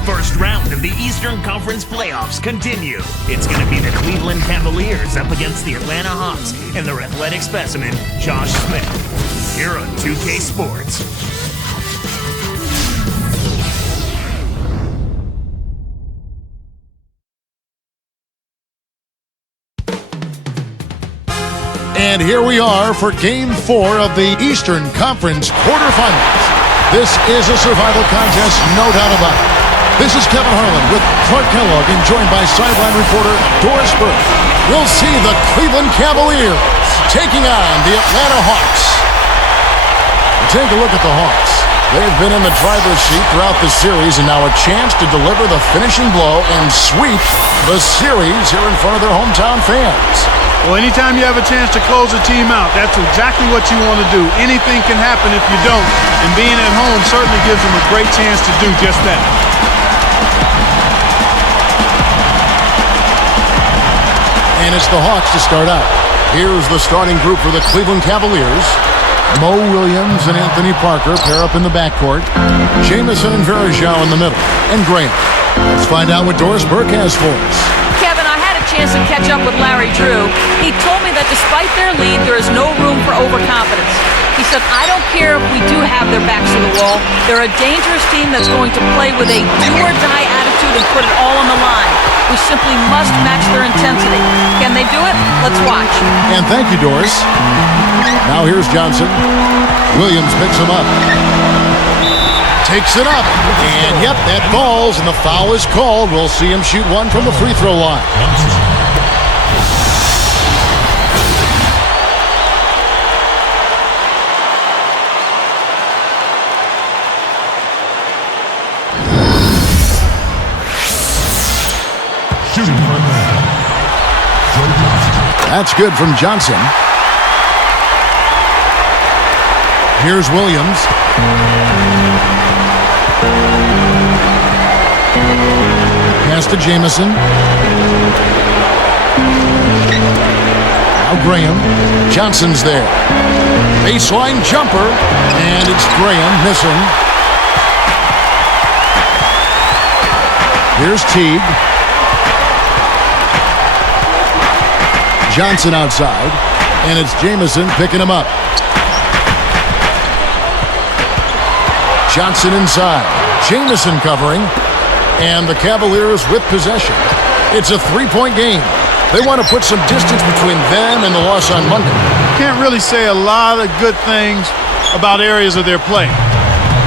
first round of the Eastern Conference playoffs continue. It's going to be the Cleveland Cavaliers up against the Atlanta Hawks and their athletic specimen, Josh Smith. Here on 2K Sports. And here we are for Game 4 of the Eastern Conference quarterfinals. This is a survival contest, no doubt about it. This is Kevin Harlan with Clark Kellogg and joined by sideline reporter Doris Burke. We'll see the Cleveland Cavaliers taking on the Atlanta Hawks. Take a look at the Hawks. They've been in the driver's seat throughout the series and now a chance to deliver the finishing blow and sweep the series here in front of their hometown fans. Well, anytime you have a chance to close a team out, that's exactly what you want to do. Anything can happen if you don't, and being at home certainly gives them a great chance to do just that. And it's the Hawks to start out. Here's the starting group for the Cleveland Cavaliers. Mo Williams and Anthony Parker pair up in the backcourt. Jamison and Varejao in the middle. And Graham. Let's find out what Doris Burke has for us. Kevin, I had a chance to catch up with Larry Drew. He told me that despite their lead, there is no room for overconfidence. He said, I don't care if we do have their backs to the wall. They're a dangerous team that's going to play with a do-or-die attitude and put it all on the line. We simply must match their intensity. Can they do it? Let's watch. And thank you, Doris. Now here's Johnson. Williams picks him up. Takes it up. And yep, that falls, and the foul is called. We'll see him shoot one from the free throw line. That's good from Johnson. Here's Williams. Pass to Jamison. Now Graham. Johnson's there. Baseline jumper. And it's Graham missing. Here's Teague. Johnson outside, and it's Jamison picking him up. Johnson inside. Jamison covering, and the Cavaliers with possession. It's a three-point game. They want to put some distance between them and the loss on Monday. Can't really say a lot of good things about areas of their play.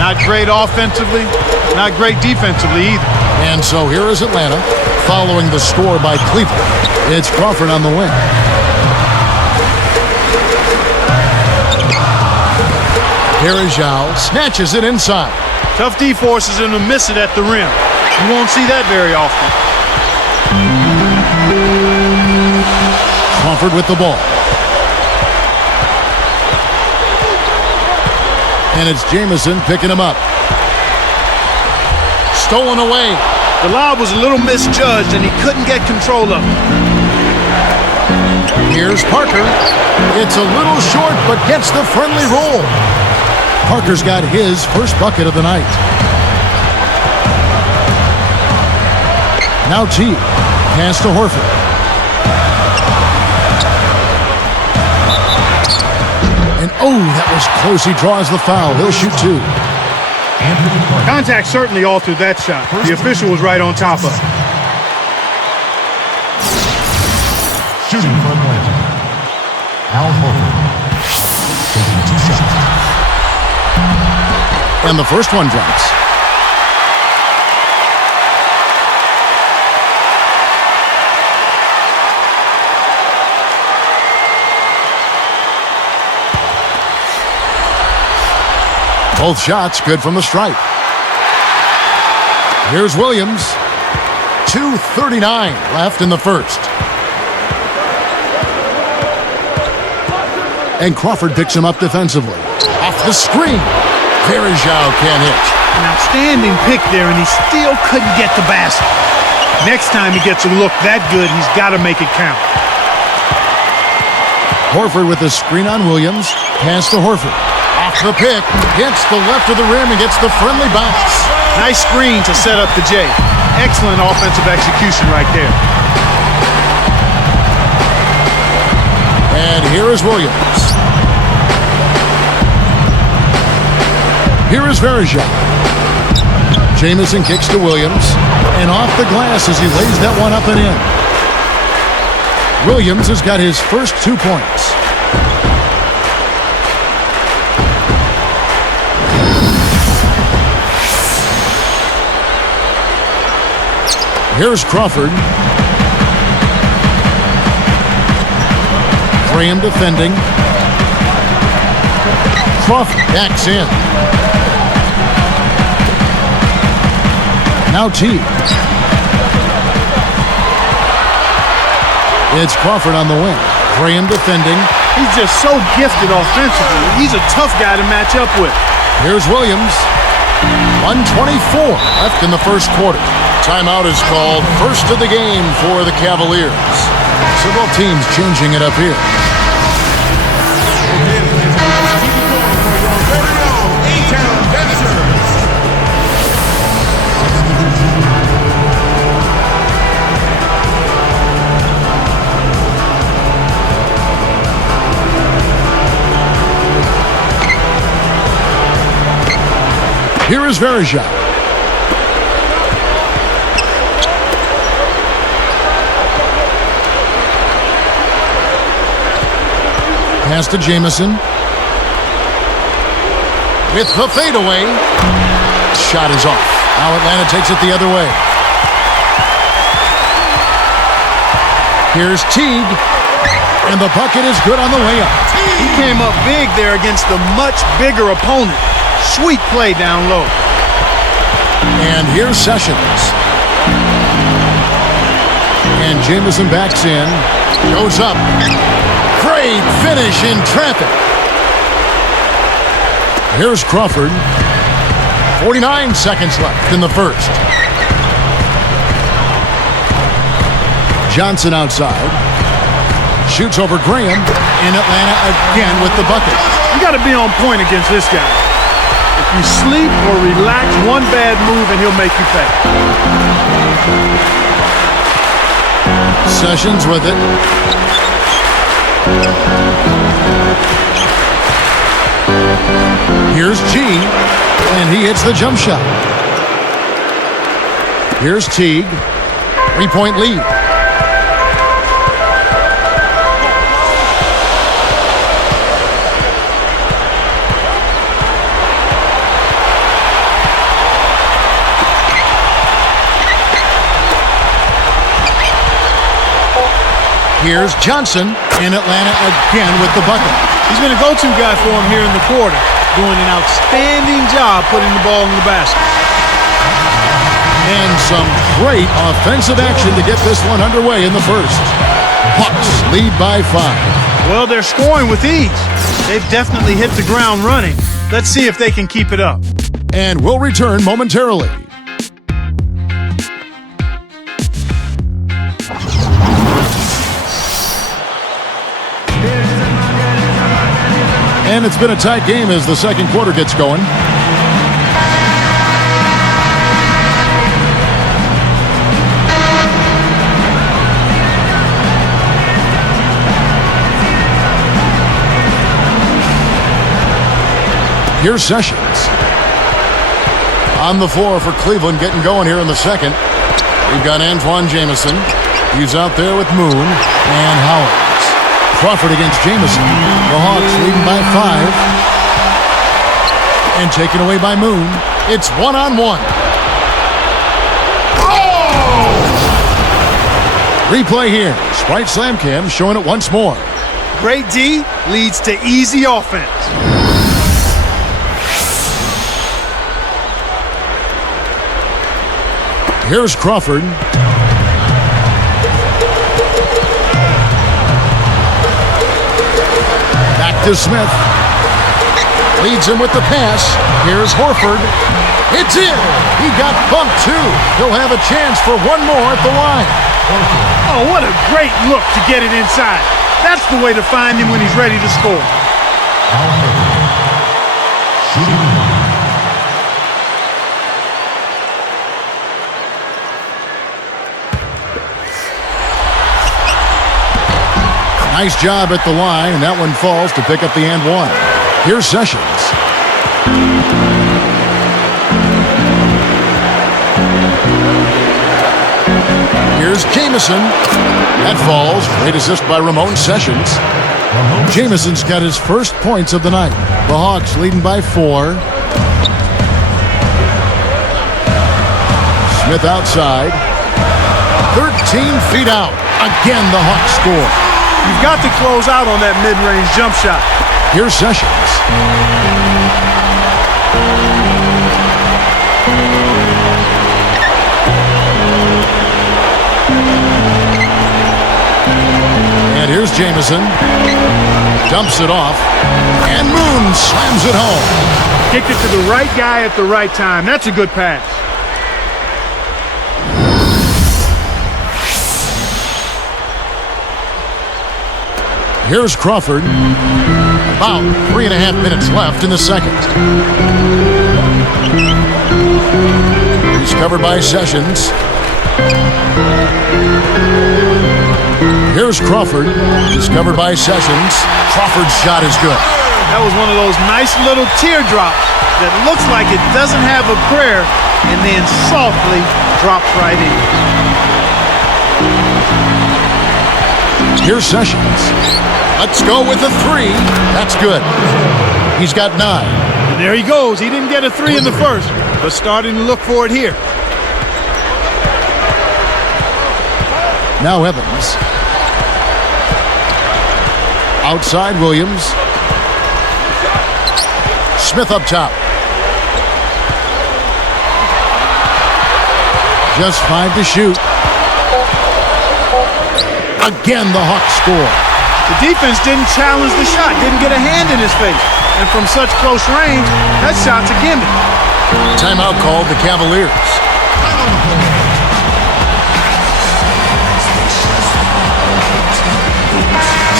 Not great offensively, not great defensively either. And so here is Atlanta, following the score by Cleveland. It's Crawford on the wing. Varejao snatches it inside. Tough D forces him to miss it at the rim. You won't see that very often. Crawford with the ball. And it's Jamison picking him up. Stolen away. The lob was a little misjudged, and he couldn't get control of it. Here's Parker. It's a little short, but gets the friendly roll. Parker's got his first bucket of the night. Now T. Pass to Horford. And oh, that was close. He draws the foul. He'll shoot two. Contact certainly altered that shot. The official was right on top of it. Shooting for Atlanta. Al Horford. Taking two shots. And the first one drops. Both shots good from the stripe. Here's Williams. 2:39 left in the first. And Crawford picks him up defensively. Off the screen. Varejao can't hit. An outstanding pick there, and he still couldn't get the basket. Next time he gets a look that good, he's got to make it count. Horford with the screen on Williams. Pass to Horford. Off Off the pick, hits the left of the rim and gets the friendly bounce. Nice screen to set up the J. Excellent offensive execution right there. And here is Williams. Here is Verija. Jamison kicks to Williams. And off the glass as he lays that one up and in. Williams has got his first 2 points. Here's Crawford. Graham defending. Crawford backs in. Now Teague. It's Crawford on the wing. Graham defending. He's just so gifted offensively. He's a tough guy to match up with. Here's Williams. 1:24 left in the first quarter. Timeout is called. First of the game for the Cavaliers. Several teams changing it up here. Here is Verija. Pass to Jamison. With the fadeaway. Shot is off. Now Atlanta takes it the other way. Here's Teague. And the bucket is good on the way up. He came up big there against the much bigger opponent. Sweet play down low. And here's Sessions. And Jamison backs in. Goes up. Great finish in traffic. Here's Crawford. 49 seconds left in the first. Johnson outside. Shoots over Graham. And Atlanta again with the bucket. You got to be on point against this guy. If you sleep or relax one bad move and he'll make you pay. Sessions with it. Here's G, and he hits the jump shot. Here's Teague. 3-point lead. Here's Johnson, and Atlanta again with the bucket. He's been a go-to guy for him here in the quarter, doing an outstanding job putting the ball in the basket. And some great offensive action to get this one underway in the first. Hawks lead by 5. Well, they're scoring with ease. They've definitely hit the ground running. Let's see if they can keep it up. And we'll return momentarily. And it's been a tight game as the second quarter gets going. Here's Sessions. On the floor for Cleveland, getting going here in the second. We've got Antoine Jamison. He's out there with Moon and Howard. Crawford against Jamison. The Hawks leading by 5. And taken away by Moon. It's 1-on-1. Oh! Replay here. Sprite Slam Cam showing it once more. Great D leads to easy offense. Here's Crawford. To Smith. Leads him with the pass. Here's Horford. It's in. He got bumped too. He'll have a chance for one more at the line. Oh, what a great look to get it inside. That's the way to find him when he's ready to score. Shooting. Nice job at the line, and that one falls to pick up the and one. Here's Sessions. Here's Jamison. That falls. Great assist by Ramon Sessions. Jamison's got his first points of the night. The Hawks leading by 4. Smith outside. 13 feet out. Again, the Hawks score. You've got to close out on that mid-range jump shot. Here's Sessions. And here's Jamison. Dumps it off. And Moon slams it home. Kicked it to the right guy at the right time. That's a good pass. Here's Crawford. About 3.5 minutes left in the second. He's covered by Sessions. Here's Crawford. He's covered by Sessions. Crawford's shot is good. That was one of those nice little teardrops that looks like it doesn't have a prayer and then softly drops right in. Here's Sessions. Let's go with a 3. That's good. He's got 9. And there he goes. He didn't get a 3 in the first, but starting to look for it here. Now Evans. Outside Williams. Smith up top. Just 5 to shoot. Again, the Hawks score. The defense didn't challenge the shot, didn't get a hand in his face. And from such close range, that shot's a gimme. Timeout called the Cavaliers.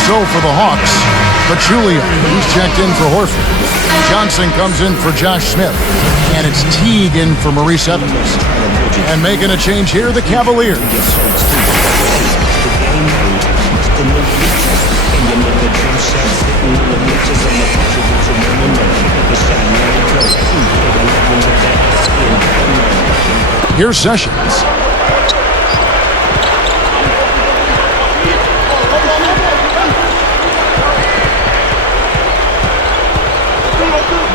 So for the Hawks, Pachulia, he's checked in for Horford. Johnson comes in for Josh Smith. And it's Teague in for Maurice Evans. And making a change here, the Cavaliers. Here's Sessions.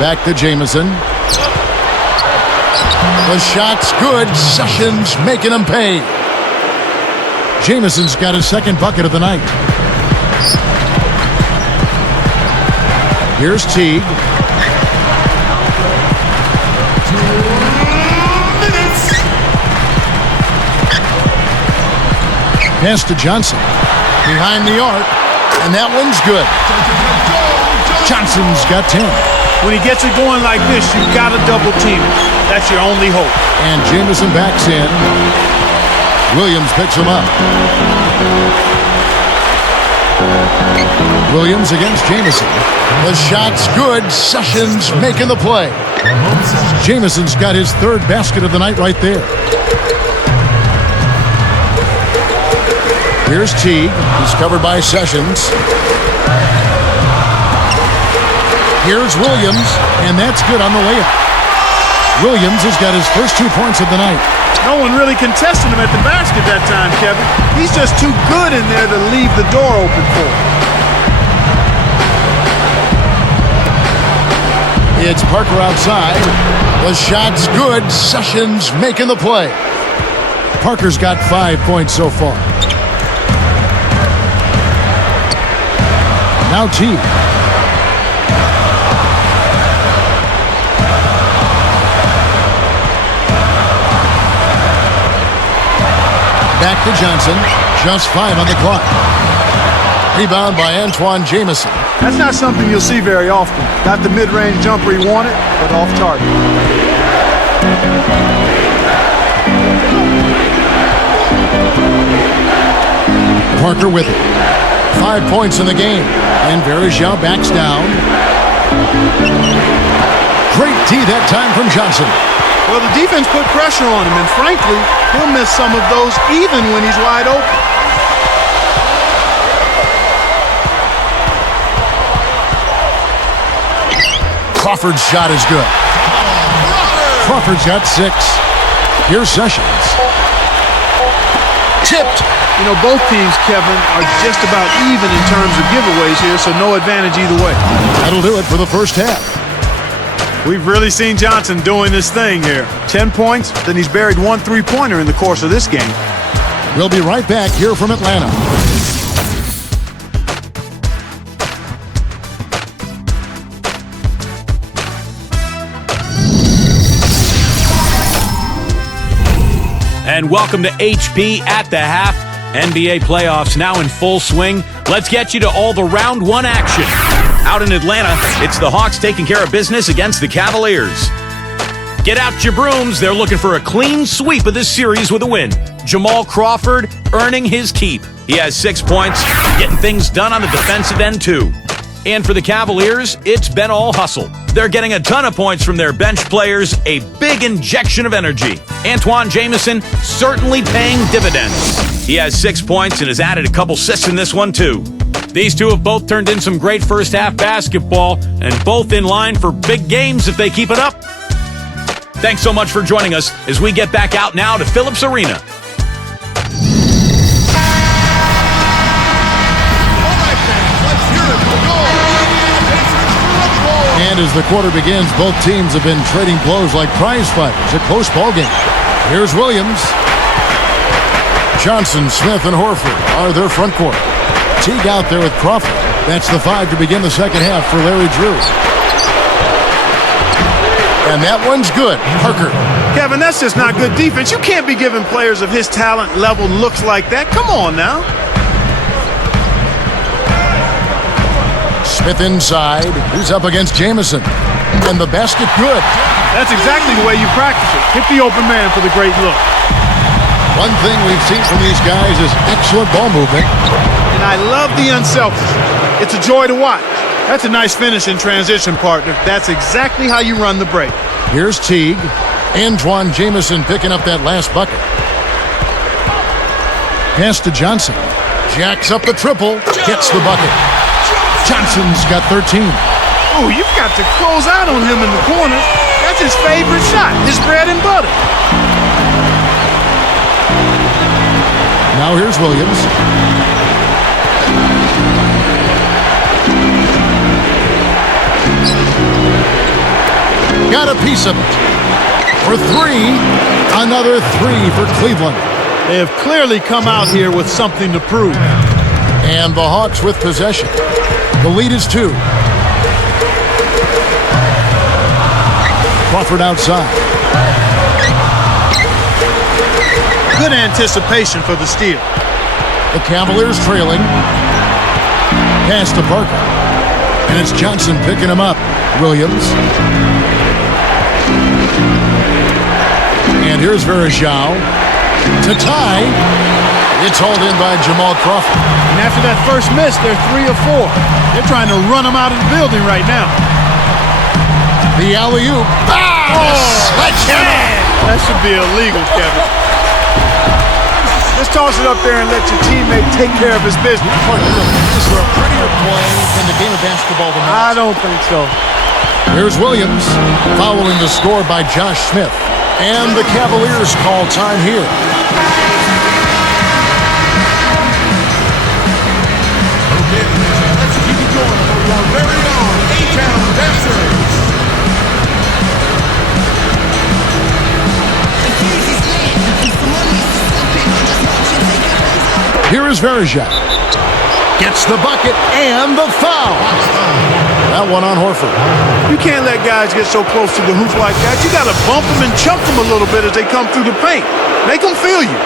Back to Jamison. The shot's good. Sessions making him pay. Jamison's got his second bucket of the night. Here's Teague. Pass to Johnson. Behind the arc. And that one's good. Johnson's got 10. When he gets it going like this, you've got to double team it. That's your only hope. And Jamison backs in. Williams picks him up. Williams against Jamison. The shot's good. Sessions making the play. Jamison's got his third basket of the night right there. Here's Teague. He's covered by Sessions. Here's Williams, and that's good on the layup. Williams has got his first 2 points of the night. No one really contested him at the basket that time, Kevin. He's just too good in there to leave the door open for him. It's Parker outside. The shot's good. Sessions making the play. Parker's got 5 points so far. Now Teague. Back to Johnson. Just 5 on the clock. Rebound by Antoine Jamison. That's not something you'll see very often. Got the mid-range jumper he wanted, but off target. Parker with it. 5 points in the game. And Varejao backs down. Great D that time from Johnson. Well, the defense put pressure on him, and frankly, he'll miss some of those even when he's wide open. Crawford's shot is good. Crawford's got 6. Here's Sessions. Tipped. You know, both teams, Kevin, are just about even in terms of giveaways here, so no advantage either way. That'll do it for the first half. We've really seen Johnson doing this thing here. 10 points, then he's buried 1 3-pointer in the course of this game. We'll be right back here from Atlanta. And welcome to HP at the Half. NBA playoffs now in full swing. Let's get you to all the round 1 action. Out in Atlanta, it's the Hawks taking care of business against the Cavaliers. Get out your brooms. They're looking for a clean sweep of this series with a win. Jamal Crawford earning his keep. He has 6 points, getting things done on the defensive end too. And for the Cavaliers, it's been all hustle. They're getting a ton of points from their bench players, a big injection of energy. Antoine Jamison certainly paying dividends. He has 6 points and has added a couple assists in this one too. These two have both turned in some great first half basketball and both in line for big games if they keep it up. Thanks so much for joining us as we get back out now to Phillips Arena. And as the quarter begins, both teams have been trading blows like prize fighters. A close ball game. Here's Williams. Johnson, Smith, and Horford are their front court. Teague out there with Crawford. That's the 5 to begin the second half for Larry Drew. And that one's good. Parker. Kevin, that's just not good defense. You can't be giving players of his talent level looks like that. Come on now. Smith inside. He's up against Jamison. And the basket good. That's exactly the way you practice it. Hit the open man for the great look. One thing we've seen from these guys is excellent ball movement. And I love the unselfishness. It's a joy to watch. That's a nice finish in transition, partner. That's exactly how you run the break. Here's Teague. Antoine Jamison picking up that last bucket. Pass to Johnson. Jacks up the triple. Gets the bucket. Johnson's got 13. Oh, you've got to close out on him in the corner. That's his favorite shot, his bread and butter. Now here's Williams. Got a piece of it. For 3, another 3 for Cleveland. They have clearly come out here with something to prove. And the Hawks with possession. The lead is 2. Crawford outside. Good anticipation for the steal. The Cavaliers trailing. Pass to Parker. And it's Johnson picking him up. Williams. And here's Verajao. To tie. It's hauled in by Jamal Crawford. And after that first miss, they're 3 of 4. They're trying to run him out of the building right now. The alley-oop. Sledgehammer! That should be illegal, Kevin. Just toss it up there and let your teammate take care of his business. Is there a prettier play in the game of basketball than that? I don't think so. Here's Williams, following the score by Josh Smith. And the Cavaliers call time here. Okay, let's keep it going for our very own A-Town Dancers. Here is Verajao. Gets the bucket and the foul. That one on Horford. You can't let guys get so close to the hoop like that. You got to bump them and chunk them a little bit as they come through the paint. Make them feel you.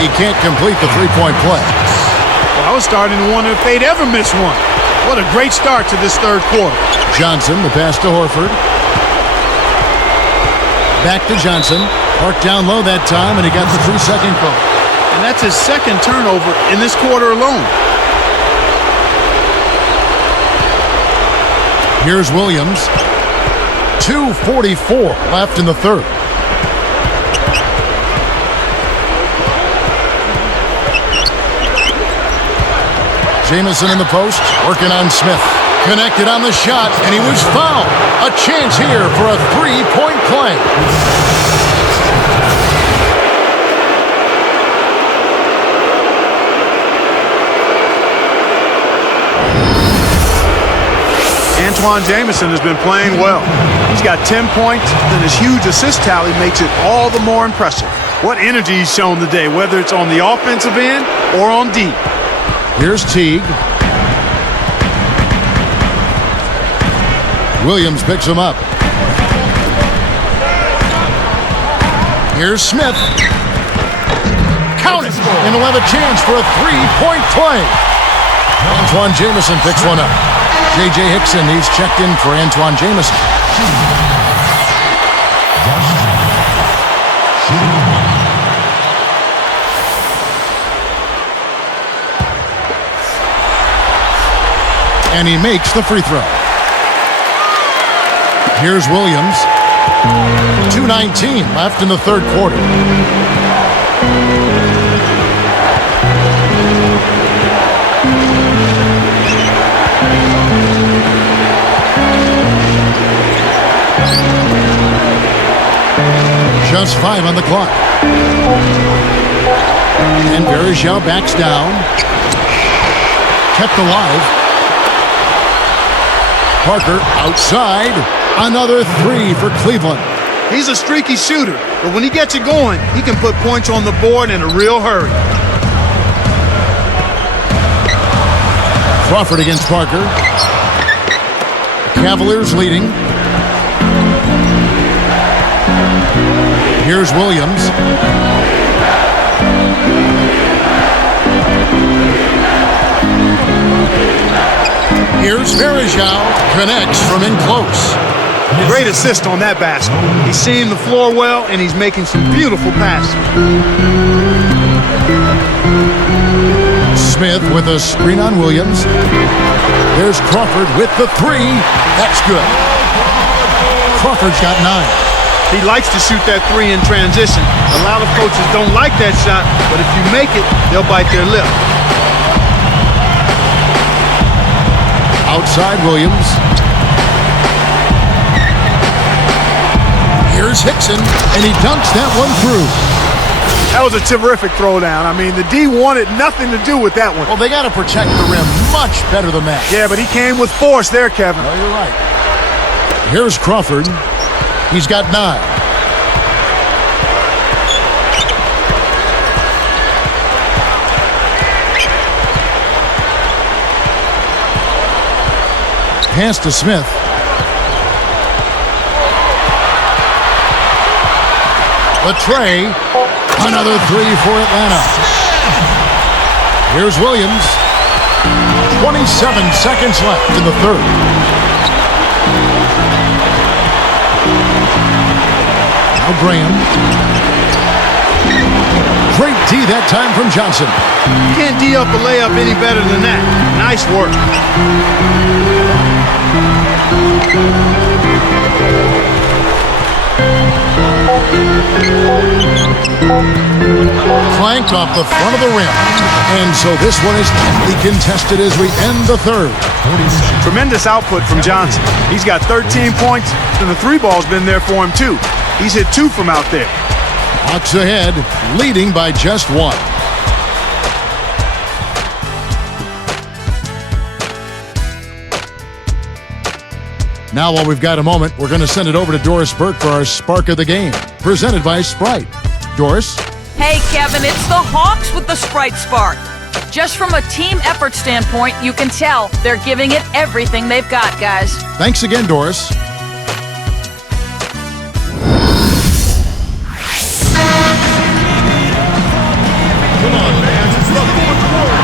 He can't complete the three-point play. Well, I was starting to wonder if they'd ever miss one. What a great start to this third quarter. Johnson, the pass to Horford. Back to Johnson. Parked down low that time, and he got the 3-second call. And And that's his second turnover in this quarter alone. Here's Williams. 2:44 left in the third. Jamison in the post, working on Smith. Connected on the shot, and he was fouled. A chance here for a three-point play. Antoine Jamison has been playing well. He's got 10 points, and his huge assist tally makes it all the more impressive. What energy he's shown today, whether it's on the offensive end or on D. Here's Teague. Williams picks him up. Here's Smith. Count it! And he'll have a chance for a three-point play. Antoine Jamison picks one up. J.J. Hickson, he's checked in for Antoine Jamison. And he makes the free throw. Here's Williams. 2:19 left in the third quarter. Just 5 on the clock. And Varejao backs down. Kept alive. Parker outside. Another three for Cleveland. He's a streaky shooter, but when he gets it going, he can put points on the board in a real hurry. Crawford against Parker. Cavaliers leading. Here's Williams. Here's Varejao. Connects from in close. Great assist on that basket. He's seeing the floor well, and he's making some beautiful passes. Smith with a screen on Williams. There's Crawford with the three. That's good. Crawford's got 9. He likes to shoot that three in transition. A lot of coaches don't like that shot, but if you make it, they'll bite their lip. Outside Williams. Here's Hickson, and he dunks that one through. That was a terrific throwdown. I mean, the D wanted nothing to do with that one. Well, they got to protect the rim much better than that. Yeah, but he came with force there, Kevin. No, you're right. Here's Crawford. He's got 9. Pass to Smith. The tray. Another three for Atlanta. Here's Williams. 27 seconds left in the third. Now Graham. Great D that time from Johnson. You can't D up a layup any better than that. Nice work. Clanked off the front of the rim. And so this one is tightly contested as we end the third. Tremendous output from Johnson. He's got 13 points, and the three ball's been there for him too. He's hit 2 from out there. Hawks ahead, leading by just 1. Now, while we've got a moment, we're going to send it over to Doris Burke for our Spark of the Game, presented by Sprite. Doris? Hey, Kevin, it's the Hawks with the Sprite Spark. Just from a team effort standpoint, you can tell they're giving it everything they've got, guys. Thanks again, Doris. Come on, man. It's the fourth quarter.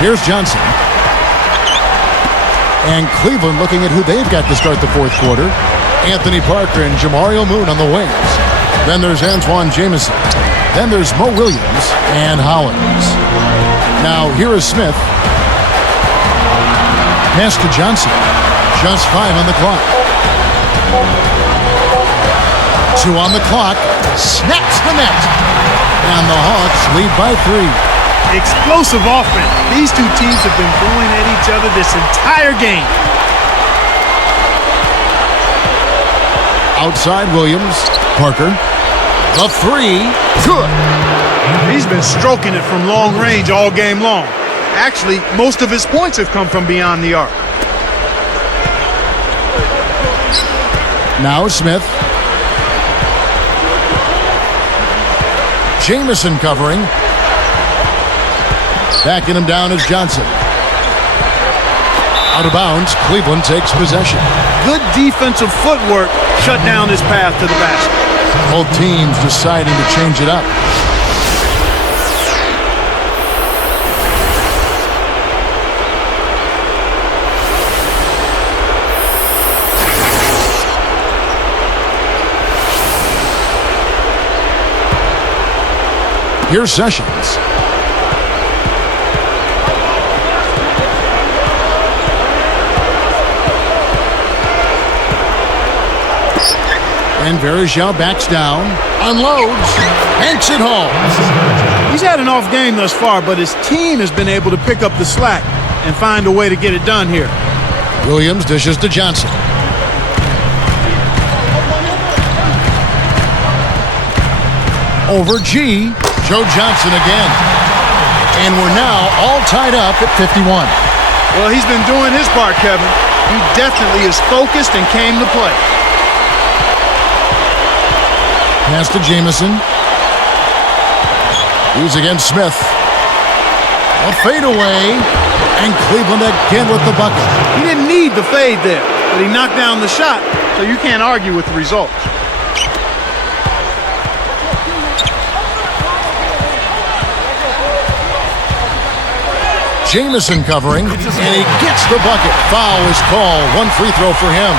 Here's Johnson. And Cleveland looking at who they've got to start the fourth quarter. Anthony Parker and Jamario Moon on the wings. Then there's Antoine Jameson. Then there's Mo Williams and Hollins. Now here is Smith. Pass to Johnson. Just 5 on the clock. 2 on the clock. Snaps the net. And the Hawks lead by 3. Explosive offense. These two teams have been going at each other this entire game. Outside Williams. Parker. The 3. Good. He's been stroking it from long range all game long. Actually, most of his points have come from beyond the arc. Now Smith. Jameson covering. Backing him down is Johnson. Out of bounds, Cleveland takes possession. Good defensive footwork shut down his path to the basket. Both teams deciding to change it up. Here's Sessions. And Varejao backs down, unloads, banks it home. He's had an off game thus far, but his team has been able to pick up the slack and find a way to get it done here. Williams dishes to Johnson. Over G. Joe Johnson again. And we're now all tied up at 51. Well, he's been doing his part, Kevin. He definitely is focused and came to play. Pass to Jameson. He's against Smith. A fadeaway. And Cleveland again with the bucket. He didn't need the fade there, but he knocked down the shot, so you can't argue with the result. Jameson covering, and he gets the bucket. Foul is called. 1 free throw for him.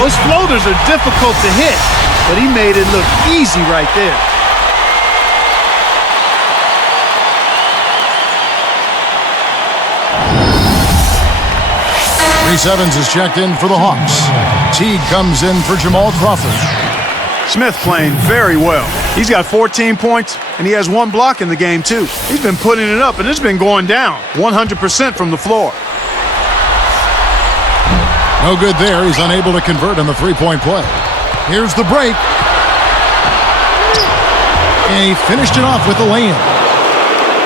Those floaters are difficult to hit, but he made it look easy right there. Reese Evans is checked in for the Hawks. Teague comes in for Jamal Crawford. Smith playing very well. He's got 14 points, and he has 1 block in the game, too. He's been putting it up, and it's been going down 100% from the floor. No good there. He's unable to convert on the three-point play. Here's the break. And he finished it off with a lay-in.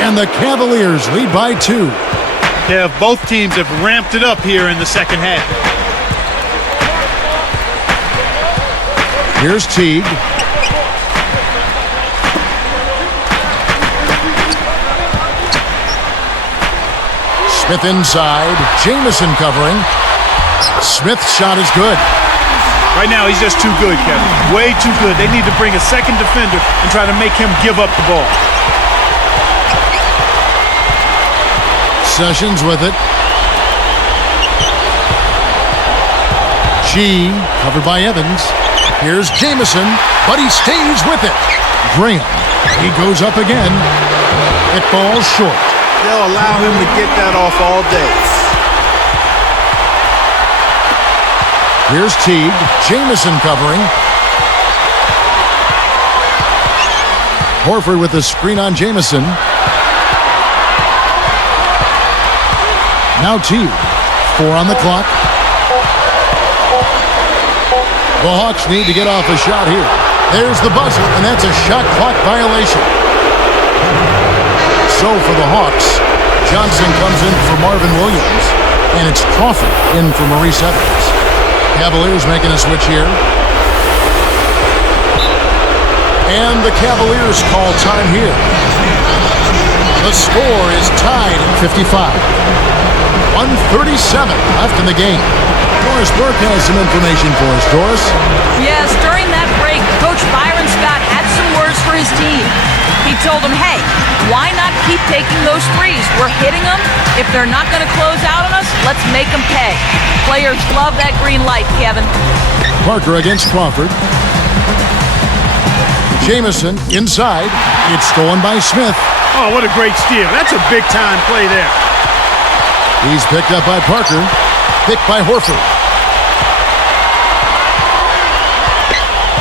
And the Cavaliers lead by 2. Kev, both teams have ramped it up here in the second half. Here's Teague. Smith inside. Jameson covering. Smith's shot is good. Right now, he's just too good, Kevin. Way too good. They need to bring a second defender and try to make him give up the ball. Sessions with it. G covered by Evans. Here's Jameson, but he stays with it. Graham, he goes up again. It falls short. They'll allow him to get that off all day. Here's Teague, Jameson covering. Horford with the screen on Jameson. Now Teague, 4 on the clock. The Hawks need to get off a shot here. There's the buzzer, and that's a shot clock violation. So for the Hawks, Johnson comes in for Marvin Williams, and it's Crawford in for Maurice Evans. Cavaliers making a switch here. And the Cavaliers call time here. The score is tied at 55. 1:37 left in the game. Doris Burke has some information for us. Doris? Yes, during that break, Coach Byron Scott had some words for his team. He told them, hey, why not keep taking those threes? We're hitting them. If they're not going to close out on us, let's make them pay. Players love that green light, Kevin. Parker against Crawford. Jamison inside. It's stolen by Smith. Oh, what a great steal. That's a big-time play there. He's picked up by Parker. Picked by Horford.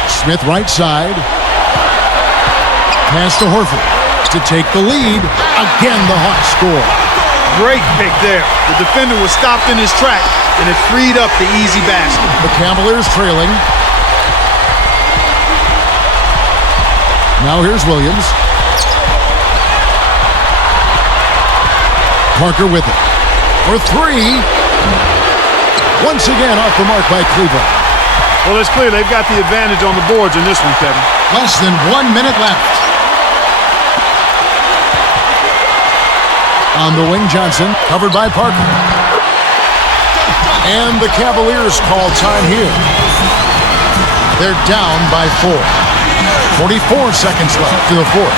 Smith right side. Pass to Horford to take the lead. Again, the Hawks score. Great pick there. The defender was stopped in his track, and it freed up the easy basket. The Cavaliers trailing. Now here's Williams. Parker with it. For three. Once again off the mark by Cleveland. Well, it's clear they've got the advantage on the boards in this one, Kevin. Less than 1 minute left. On the wing, Johnson, covered by Parker. And the Cavaliers call time here. They're down by 4. 44 seconds left to the fourth.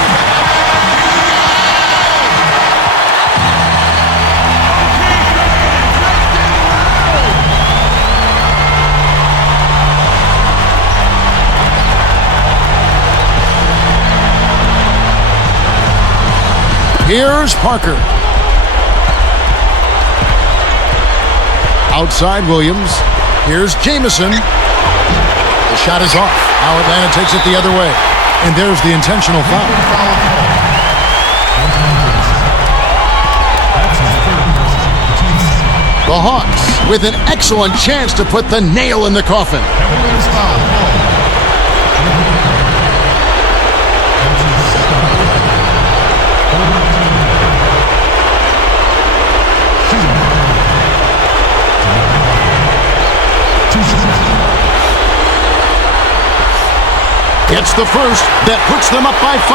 Here's Parker. Outside Williams. Here's Jamison. The shot is off. Now Atlanta takes it the other way. And there's the intentional foul. The Hawks with an excellent chance to put the nail in the coffin. Gets the first. That puts them up by 5.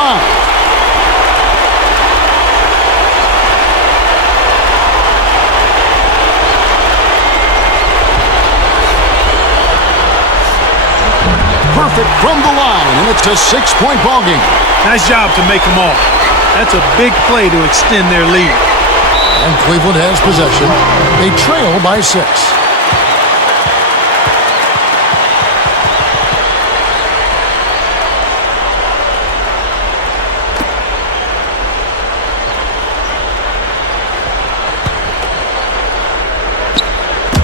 Perfect from the line, and it's a 6-point ball game. Nice job to make them all. That's a big play to extend their lead. And Cleveland has possession. They trail by 6.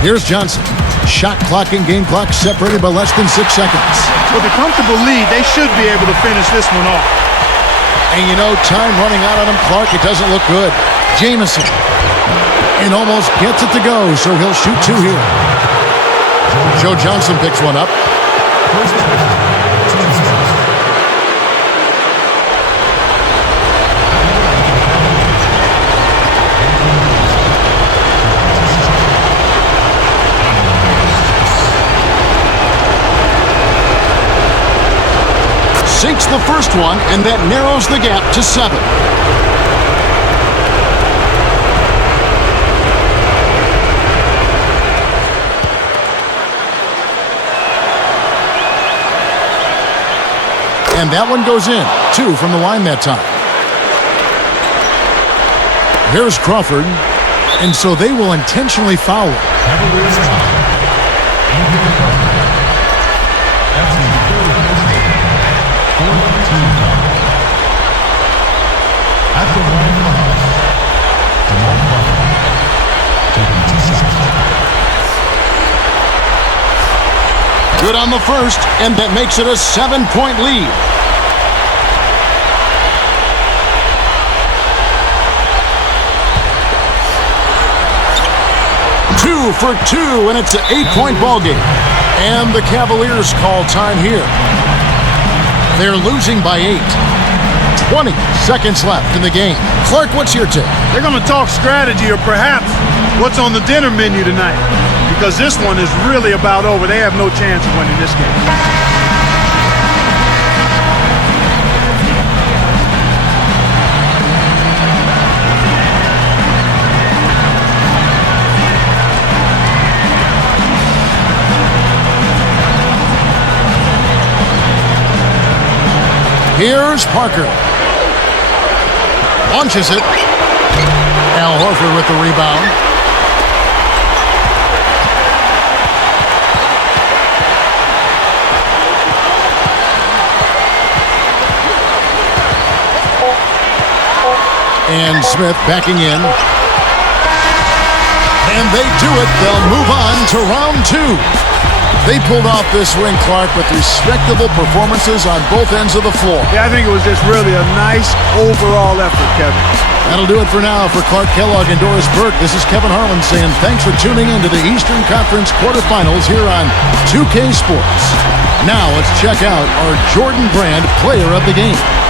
Here's Johnson. Shot clock and game clock separated by less than 6 seconds. With a comfortable lead, they should be able to finish this one off. And you know, time running out on him, Clark, it doesn't look good. Jamison. And almost gets it to go, so he'll shoot 2 here. Joe Johnson picks one up. Sinks the first one, and that narrows the gap to 7. And that one goes in. 2 from the line that time. Here's Crawford. And so they will intentionally foul him. Good on the first, and that makes it a 7-point lead. Two for 2, and it's an 8-point ball game. And the Cavaliers call time here. They're losing by 8. 20 seconds left in the game. Clark, what's your take? They're going to talk strategy or perhaps what's on the dinner menu tonight. Because this one is really about over. They have no chance of winning this game. Here's Parker. Launches it. Al Horford with the rebound. And Smith backing in. And they do it. They'll move on to round 2. They pulled off this win, Clark, with respectable performances on both ends of the floor. Yeah, I think it was just really a nice overall effort, Kevin. That'll do it for now. For Clark Kellogg and Doris Burke, this is Kevin Harlan saying thanks for tuning in to the Eastern Conference quarterfinals here on 2K Sports. Now let's check out our Jordan Brand player of the game.